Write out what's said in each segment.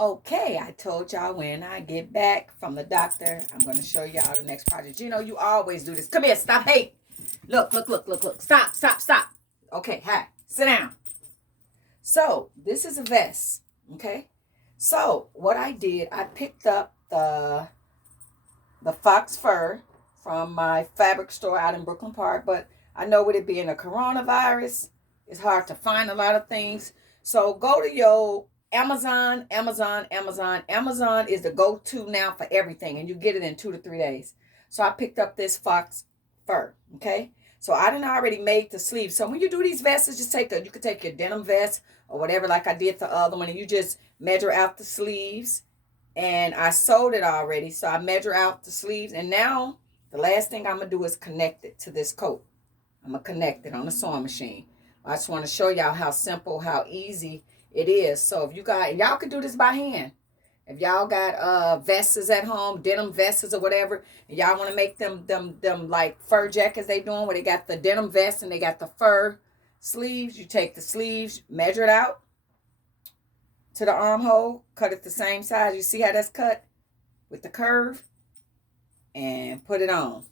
Okay, I told y'all when I get back from the doctor, I'm going to show y'all the next project. You know, you always do this. Come here, stop. Hey, look, look, look, look, look. Stop, stop, stop. Okay, hi, sit down. So, this is a vest, okay? So, what I did, I picked up the fox fur from my fabric store out in Brooklyn Park, but I know with it being a coronavirus, it's hard to find a lot of things. So go to your Amazon, Amazon, Amazon. Amazon is the go-to now for everything, and you get it in 2 to 3 days. So I picked up this fox fur, okay? So I done already made the sleeves. So when you do these vests, just you could take your denim vest or whatever, like I did the other one, and you just measure out the sleeves, and I sewed it already. So I measure out the sleeves, and now the last thing I'm gonna do is connect it to this coat. I'm gonna connect it on the sewing machine. I just want to show y'all how simple, how easy it is. So if you got, y'all could do this by hand. If y'all got vests at home, denim vests or whatever, and y'all want to make them like fur jackets they doing, where they got the denim vest and they got the fur sleeves, you take the sleeves, measure it out to the armhole, cut it the same size. You see how that's cut with the curve, and put it on.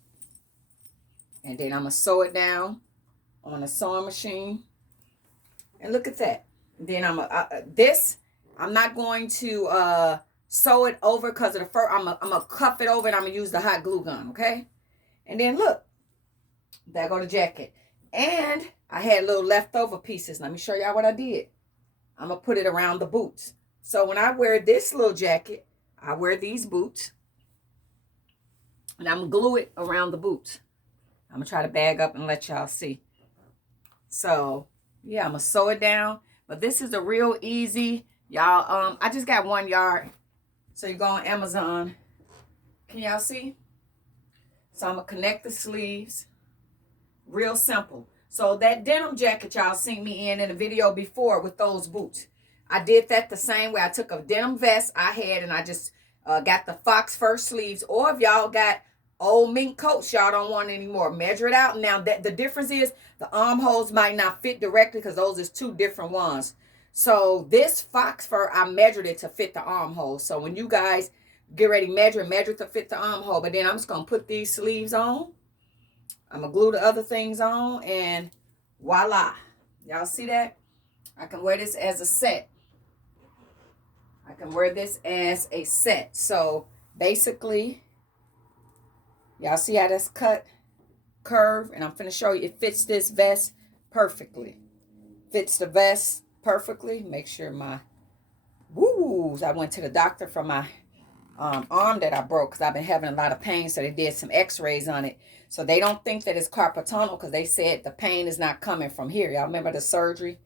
And then I'm going to sew it down on a sewing machine. And look at that. Then I'm not going to sew it over because of the fur. I'm gonna cuff it over, and I'm gonna use the hot glue gun, okay? And then look, there go the jacket. And I had little leftover pieces. Let me show y'all what I did. I'm gonna put it around the boots. So when I wear this little jacket, I wear these boots, and I'm gonna glue it around the boots. I'm gonna try to bag up and let y'all see. So yeah, I'm gonna sew it down. But this is a real easy, y'all. I just got 1 yard. So you go on Amazon. Can y'all see? So I'm gonna connect the sleeves. Real simple. So that denim jacket y'all seen me in a video before with those boots, I did that the same way. I took a denim vest I had, and I just got the fox fur sleeves. Or if y'all got old mink coats y'all don't want anymore, measure it out. Now that the difference is the armholes might not fit directly because those is two different ones. So this fox fur, I measured it to fit the armhole. So when you guys get ready, measure to fit the armhole. But then I'm just gonna put these sleeves on. I'm gonna glue the other things on, and voila. Y'all see that? I can wear this as a set. I can wear this as a set. So basically, y'all see how that's cut, curve, and I'm finna show you it fits this vest perfectly. Fits the vest perfectly. Make sure my woos. I went to the doctor for my arm that I broke because I've been having a lot of pain. So they did some x-rays on it. So they don't think that it's carpal tunnel because they said the pain is not coming from here. Y'all remember the surgery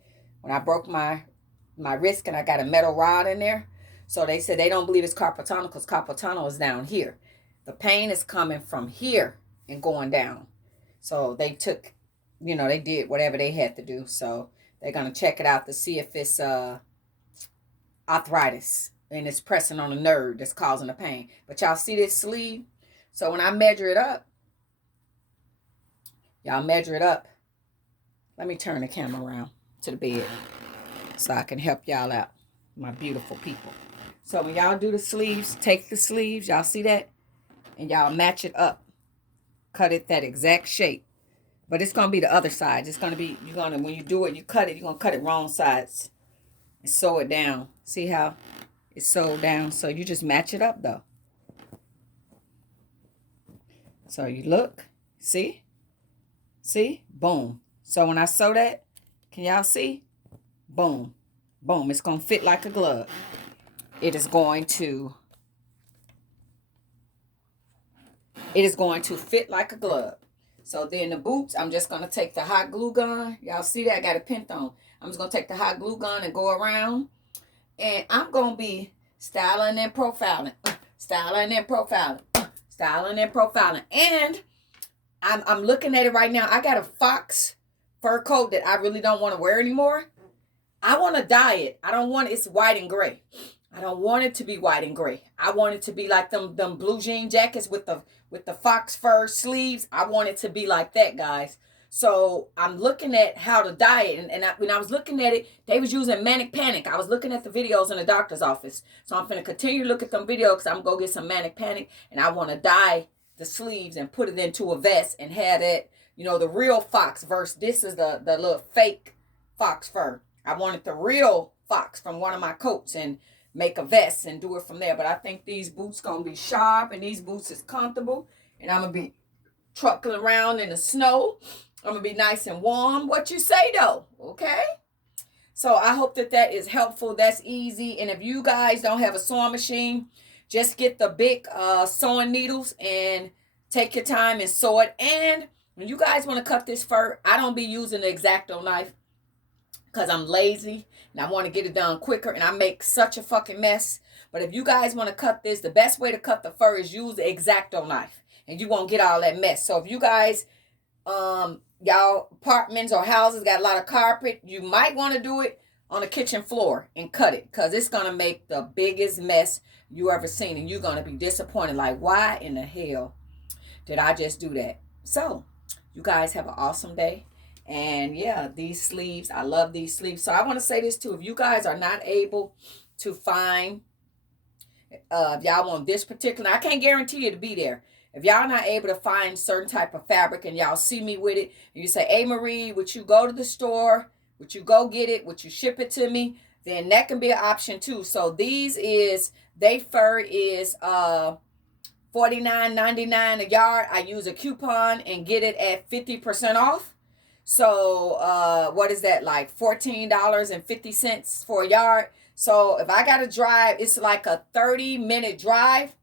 when I broke my wrist and I got a metal rod in there? So they said they don't believe it's carpal tunnel because carpal tunnel is down here. The pain is coming from here and going down. So they took, they did whatever they had to do. So they're going to check it out to see if it's arthritis and it's pressing on a nerve that's causing the pain. But y'all see this sleeve? So when I measure it up, y'all measure it up. Let me turn the camera around to the bed so I can help y'all out, my beautiful people. So when y'all do the sleeves, take the sleeves, y'all see that? And y'all match it up. Cut it that exact shape. But it's going to be the other side. It's going to be, when you do it, you cut it, you're going to cut it wrong sides. And sew it down. See how it's sewed down? So you just match it up though. So you look, see? See? Boom. So when I sew that, can y'all see? Boom. Boom. It's going to fit like a glove. It is going to fit like a glove. So then the boots, I'm just going to take the hot glue gun. Y'all see that? I got it pinned on. I'm just going to take the hot glue gun and go around. And I'm going to be styling and profiling. Styling and profiling. Styling and profiling. And I'm looking at it right now. I got a fox fur coat that I really don't want to wear anymore. I want to dye it. I don't want it's white and gray. I don't want it to be white and gray. I want it to be like them blue jean jackets with the fox fur sleeves. I want it to be like that, guys. So I'm looking at how to dye it. When I was looking at it, they was using Manic Panic. I was looking at the videos in the doctor's office. So I'm going to continue to look at them videos because I'm going to go get some Manic Panic. And I want to dye the sleeves and put it into a vest and have that, you know, the real fox versus this is the little fake fox fur. I wanted the real fox from one of my coats and make a vest and do it from there. But I think these boots going to be sharp and these boots is comfortable. And I'm going to be trucking around in the snow. I'm going to be nice and warm. What you say, though? Okay? So I hope that is helpful. That's easy. And if you guys don't have a sewing machine, just get the big sewing needles and take your time and sew it. And when you guys want to cut this fur, I don't be using the X-Acto knife because I'm lazy and I want to get it done quicker. And I make such a fucking mess. But if you guys want to cut this, the best way to cut the fur is use the X-Acto knife. And you won't get all that mess. So if you guys... y'all apartments or houses got a lot of carpet, you might want to do it on the kitchen floor and cut it because it's going to make the biggest mess you ever seen and you're going to be disappointed like, why in the hell did I just do that? So you guys have an awesome day. And yeah, these sleeves, I love these sleeves. So I want to say this too, if you guys are not able to find if y'all want this particular, I can't guarantee you to be there. If y'all not able to find certain type of fabric and y'all see me with it, and you say, hey, Marie, would you go to the store? Would you go get it? Would you ship it to me? Then that can be an option too. So these is, they fur is $49.99 a yard. I use a coupon and get it at 50% off. So what is that, like $14.50 for a yard? So if I got to drive, it's like a 30-minute drive.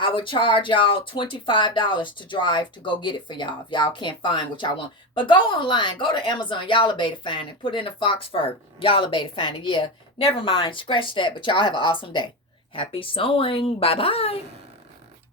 I would charge y'all $25 to drive to go get it for y'all if y'all can't find what y'all want. But go online. Go to Amazon. Y'all will be able to find it. Put in the fox fur. Y'all will be able to find it. Yeah, never mind. Scratch that. But y'all have an awesome day. Happy sewing. Bye-bye.